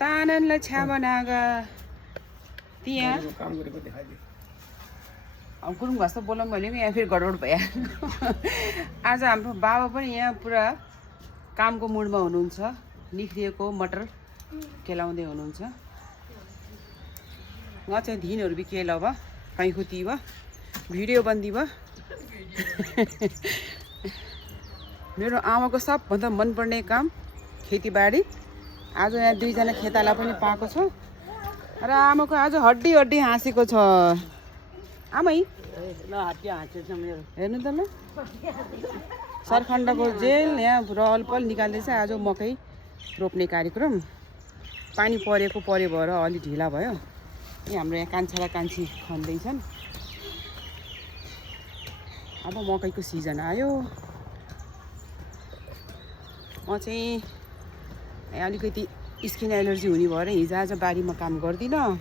ताननलाई छ्या बनाएका त्यहाँ अब गुरुङ घाँस त बोलाउँ भने पनि यहाँ फेरि गडबड भइहाल्यो। आज हाम्रो बाबा पनि यहाँ पुरा कामको मुडमा हुनुहुन्छ। निख्रिएको मटर केलाउँदै हुनुहुन्छ। म चाहिँ दिनहरू भी केला भयो कहीँ खुती भयो भिडियो बन्दी भयो। मेरो आमाको सबभन्दा मनपर्ने काम खेतीबारी। आज यहाँ दुईजना खेताला पनि पाएको छ र आमाको आज हड्डी हड्डी हाँसेको छ। आमै हेर्नु त ल सरखण्डको जेल यहाँ रहलपहल निकाल्दैछ। आज मकै रोप्ने कार्यक्रम पानी परेको भएर अलि ढिला भयो। हाम्रो यहाँ कान्छा र कान्छी खन्दैछन्। अब मकैको सिजन आयो। म चाहिँ अलिकति स्किन एलर्जी हुने भएर हिजो आज बारीमा काम गर्दिनँ।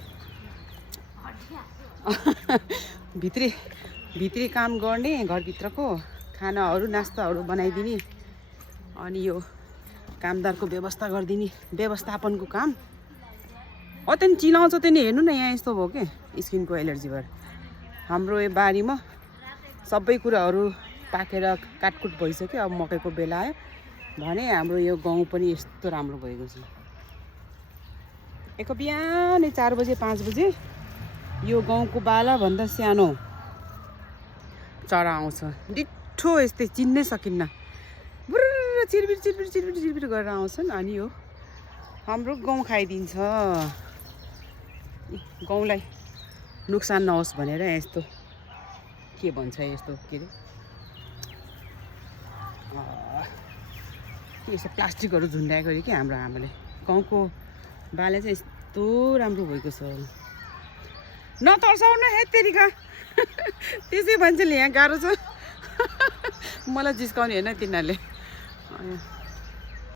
भित्री काम गर्ने घरभित्रको खानाहरू नास्ताहरू बनाइदिने अनि यो कामदारको व्यवस्था गरिदिने व्यवस्थापनको काम। त्यहाँदेखि चिलाउँछ त्यहाँदेखि हेर्नु न यहाँ यस्तो भयो के स्किनको एलर्जी भएर। हाम्रो यो बारीमा सबै कुराहरू पाकेर काटकुट भइसक्यो। अब मकैको बेला आयो भने हाम्रो यो गाउँ पनि यस्तो राम्रो भएको छ। एक बिहानै 4 बजे 5 बजे यो गाउँको बालाभन्दा सानो चरा आउँछ। डिठो यस्तै चिन्नै सकिन्न। बुर्र चिरबिर चिरबिर चिरबिर चिरबिर गरेर आउँछन्। अनि यो हाम्रो गाउँ खाइदिन्छ। गाउँलाई नोक्सान नहोस् भनेर यस्तो के भन्छ यस्तो के अरे यसो प्लास्टिकहरू झुन्डाएको अरे कि हाम्रो आमाले। गाउँको बाले चाहिँ यस्तो राम्रो भएको छ। नतर्साउनु हे तेरिका त्यसै भन्छन् यहाँ गाह्रो छ। मलाई जिस्काउने होइन तिनीहरूले।